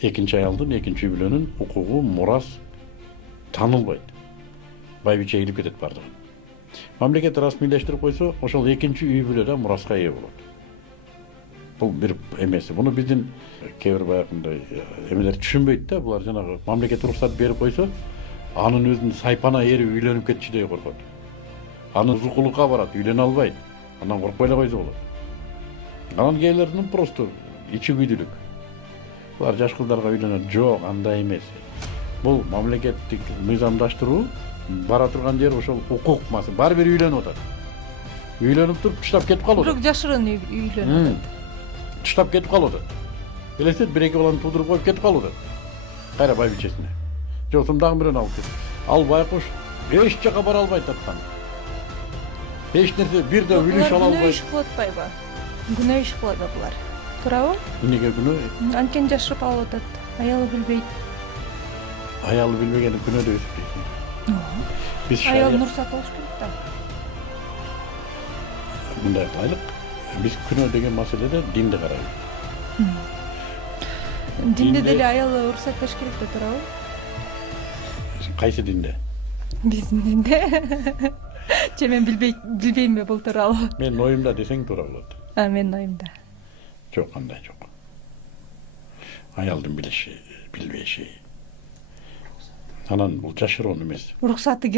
Экинчи аялдын экинчи үй бүлөнүн укугу мурас танылбайт. Байбиче келип кетет бардыгы. Мамлекет расмийлештирип койсо, ошол экинчи үй бүлө да мураска ээ болот. Бул бир эмеси. Муну биздин кээ бир баягындай эмелер түшүнбөйт да. Булар жанагы мамлекет уруксат берип койсо, анын өзүнүн сайпана ери үйлөнүп кетчү деп коркот. Анын узукулукка барат, үйлөнө албайт. Андан коркпой эле койсо болот. Анан кээрлердин просто ичи күйдүлүк. Булар жаш кыздарга үйлөнөт. Жок, андай эмес. Бул мамлекеттик мыйзамдаштыруу бара турган жер ошол укук маселе. Баары бир үйлөнүп атат. Үйлөнүп туруп таштап кетип калып атат. Бирок жашырын үйлөнүп атат. Таштап кетип калып атат. Элестет, бир эки баланы туудуруп коюп кетип калып атат. Кайра байбичесине. Жоксун дагы бирөөнү алып кетип. Ал байкуш эч жака бара албайт аттан. Эч нерсе бир да үлүш ала Күнөө албайт. иш кылып атпайбы? Күнөө иш кылат булар. Туурабы? Эмнеге күнөө? Анткени жашырып алып атат. Аялы билбейт. Аялы билбегени күнөө деп эсептейсиң. Биз Аялын уруксат алыш керек да. Мындай кылайлык. Биз күнөө деген маселеде динди карайбыз. Динде деле аялы уруксатташ керек да, туурабы? Кайсы динде? Биздин динде. Же мен билбеймби бул тууралуу? Менин оюмда десең туура болот. Менин оюмда. Жок, андай жок. Аялдын билиши, билбеши. Анан бул жашыруун эмес. Уруксаты